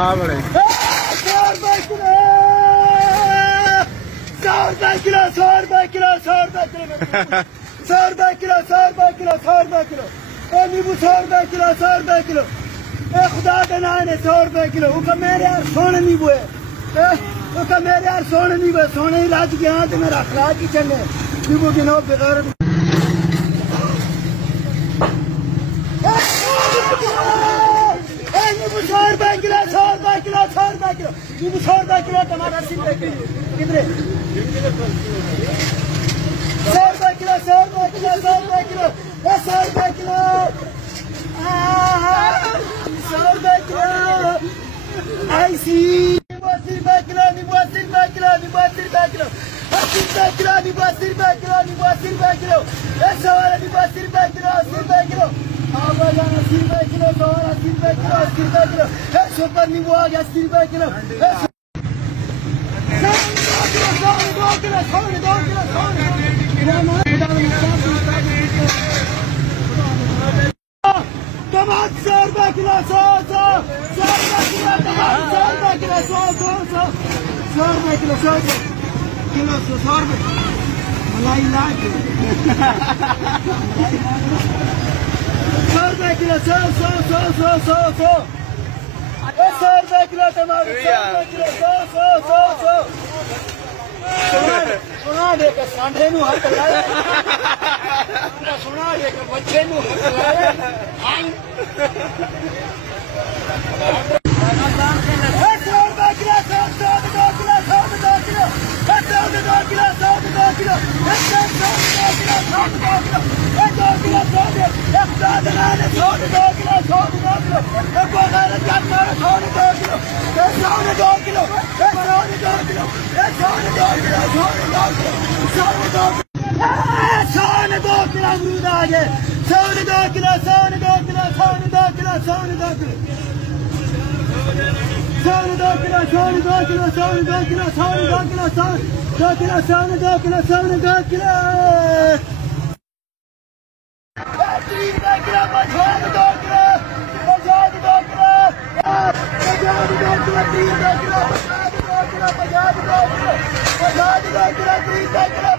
हाँ बड़े 100 रुपए किलो 100 रुपए किलो 100 रुपए किलो 100 रुपए किलो 100 रुपए किलो 100 रुपए किलो 100 रुपए किलो नींबू 100 रुपए किलो 100 रुपए किलो खुदा के नाम ने 100 रुपए किलो उसका मेरे यार सोने नींबू है उसका मेरे यार सोने नींबू है सोने इलाज के यहाँ मेरा अखलाक ही चले नींबू की नौ बेकार नींबू 100 रुपए किलो 100 रुपए किलो 100 रुपए किलो नींबू 100 रुपए किलो टमाटर 80 रुपए किलो कितने 100 रुपए किलो 100 रुपए किलो 100 रुपए किलो 100 रुपए किलो 100 रुपए किलो ऐसी नींबू 80 रुपए किलो नींबू 80 रुपए किलो नींबू 80 रुपए किलो 80 रुपए किलो नींबू 80 रुपए किलो नींबू 80 रुपए किलो 100 वाला नींबू 80 रुपए किलो 80 रुपए किलो 80 रुपए किलो 100 80 रुपए किलो 80 रुपए किलो 100 पर नींबू आ गया 80 रुपए किलो 100 टमाटर 100 रुपए किलो 100 रुपए किलो टमाटर 100 रुपए किलो 100 रुपए किलो 100 किलो 100 रुपए मलाई लाख 100 रुपए किलो 100 रुपए किलो टमाटर 100 रुपए किलो 100 सुना दे के सांढे नु हाथ लाया सुना दे के बच्चे नु हाथ लाया 100 रुपए kilo 100 kilo 100 kilo 100 kilo 100 kilo 100 kilo 100 kilo 100 अमरूद आ गए 102 kilo 102 kilo 102 kilo 102 kilo 102 kilo 102 kilo 102 kilo 102 kilo 102 kilo 102 kilo 102 kilo 50 kilo